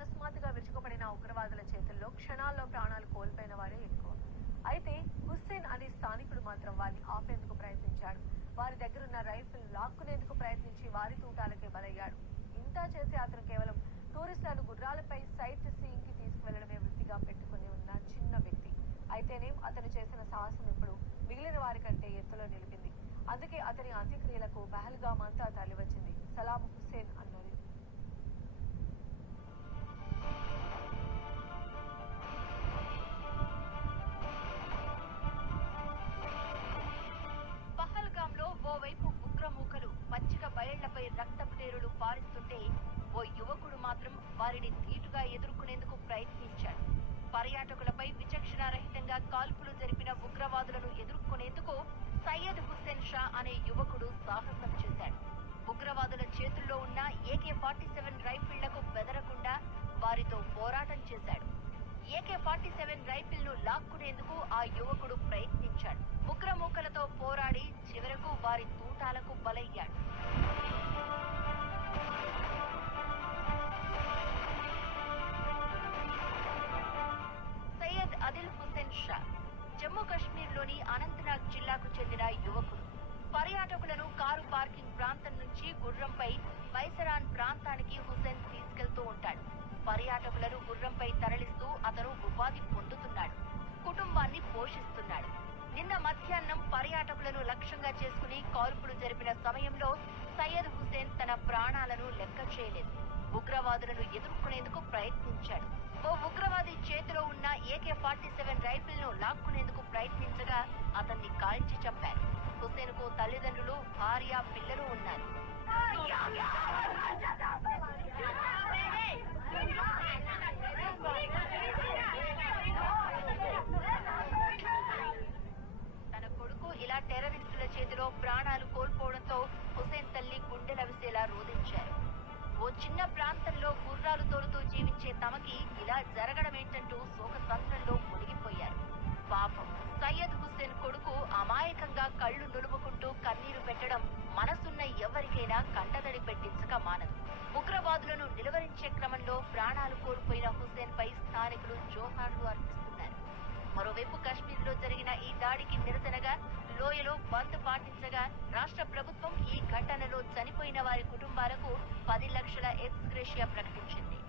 అకస్మాత్తుగా విరుచుకుపడిన ఉగ్రవాదుల చేతుల్లో క్షణాల్లో ప్రాణాలు కోల్పోయిన వారే ఎక్కువ. అయితే హుస్సేన్ అనే స్థానికుడు మాత్రం వారిని ఆపేందుకు ప్రయత్నించాడు. వారి దగ్గరున్న రైఫిల్ లాక్కునేందుకు ప్రయత్నించి వారి తూటాలకే బలయ్యాడు. ఇంతా చేసి అతను కేవలం టూరిస్టులను గుర్రాలపై సైట్ సీయింగ్ కి తీసుకువెళ్లడమే వృత్తిగా పెట్టుకుని ఉన్న చిన్న వ్యక్తి. అయితేనేం అతను చేసిన సాహసం ఇప్పుడు మిగిలిన వారి కంటే ఎత్తులో నిలిపింది. అందుకే అతని అంత్యక్రియలకు పహల్గామ్ అంతా తరలివచ్చింది. సలాం హుస్సేన్ అన్నది. పహల్గామ్ లో ఓవైపు ఉగ్రమూకలు పచ్చిక బయళ్లపై రక్తపుటేరులు పారిస్తుంటే ఓ యువకుడు మాత్రం వారిని ధీటుగా ఎదుర్కొనేందుకు ప్రయత్నించాడు. పర్యాటకులపై విచక్షణారహితంగా కాల్పులు జరిపిన ఉగ్రవాదులను ఎదుర్కొనేందుకు సయ్యద్ హుస్సేన్ షా అనే యువకుడు సాహసం చేశాడు. ఉగ్రవాదుల చేతుల్లో ఉన్న AK-47 రైఫిళ్లకు బెదరకుండా వారితో పోరాటం చేశాడు. AK-47 రైఫిల్ ను లాక్కునేందుకు ఆ యువకుడు ప్రయత్నించాడు. ఉగ్రమూకలతో పోరాడి చివరకు వారి తూటాలకు బలయ్యాడు. సయ్యద్ అదిల్ హుస్సేన్ షా జమ్మూ కాశ్మీర్లోని అనంతనాగ్ జిల్లాకు చెందిన యువకుడు. పర్యాటకులను కారు పార్కింగ్ ప్రాంతం నుంచి గుర్రంపై బైసరాన్ ప్రాంతానికి హుస్సేన్ తీసుకెళ్తూ ఉంటాడు. పర్యాటకులను గుర్రంపై తరలిస్తూ అతను ఉపాధి పొందుతున్నాడు, కుటుంబాన్ని పోషిస్తున్నాడు. నిన్న మధ్యాహ్నం పర్యాటకులను లక్ష్యంగా చేసుకుని కాల్పులు జరిపిన సమయంలో సయ్యద్ హుస్సేన్ తన ప్రాణాలను లెక్క చేయలేదు. ఉగ్రవాదులను ఎదుర్కొనేందుకు ప్రయత్నించాడు. ఓ ఉగ్రవాది చేతిలో ఉన్న AK-47 రైఫిల్ ను లాక్కునేందుకు ప్రయత్నించగా అతన్ని కాల్చి చంపారు. హుస్సేన్ కు తల్లిదండ్రులు, భార్య, పిల్లలు ఉన్నారు. తన కొడుకు ఇలా టెర్రరిస్టుల చేతిలో ప్రాణాలు కోల్పోవడంతో హుస్సేన్ తల్లి గుండెలవిసేలా రోధించారు. ఓ చిన్న ప్రాంతంలో గుర్రాలు తోలుతూ జీవించే తమకి ఇలా జరగడమేంటంటూ శోకసంద్రంలో మునిగిపోయారు. పాపం సయ్యద్ హుస్సేన్ కొడుకు అమాయకంగా కళ్లు నులుముకుంటూ కన్నీరు పెట్టడం మనసున్న ఎవరికైనా కంటతడి పెట్టించక మానదు. ఉగ్రవాదులను నిలువరించే క్రమంలో ప్రాణాలు కోల్పోయిన హుస్సేన్ పై స్థానికులు జోహార్లు అర్పిస్తున్నారు. మరోవైపు కాశ్మీర్ లో జరిగిన ఈ దాడికి నిరసనగా లోయలో బంద్ పాటించగా రాష్ట్ర ప్రభుత్వం ఈ ఘటనలో చనిపోయిన వారి కుటుంబాలకు 10 లక్షల ఎక్స్ గ్రేషియా ప్రకటించింది.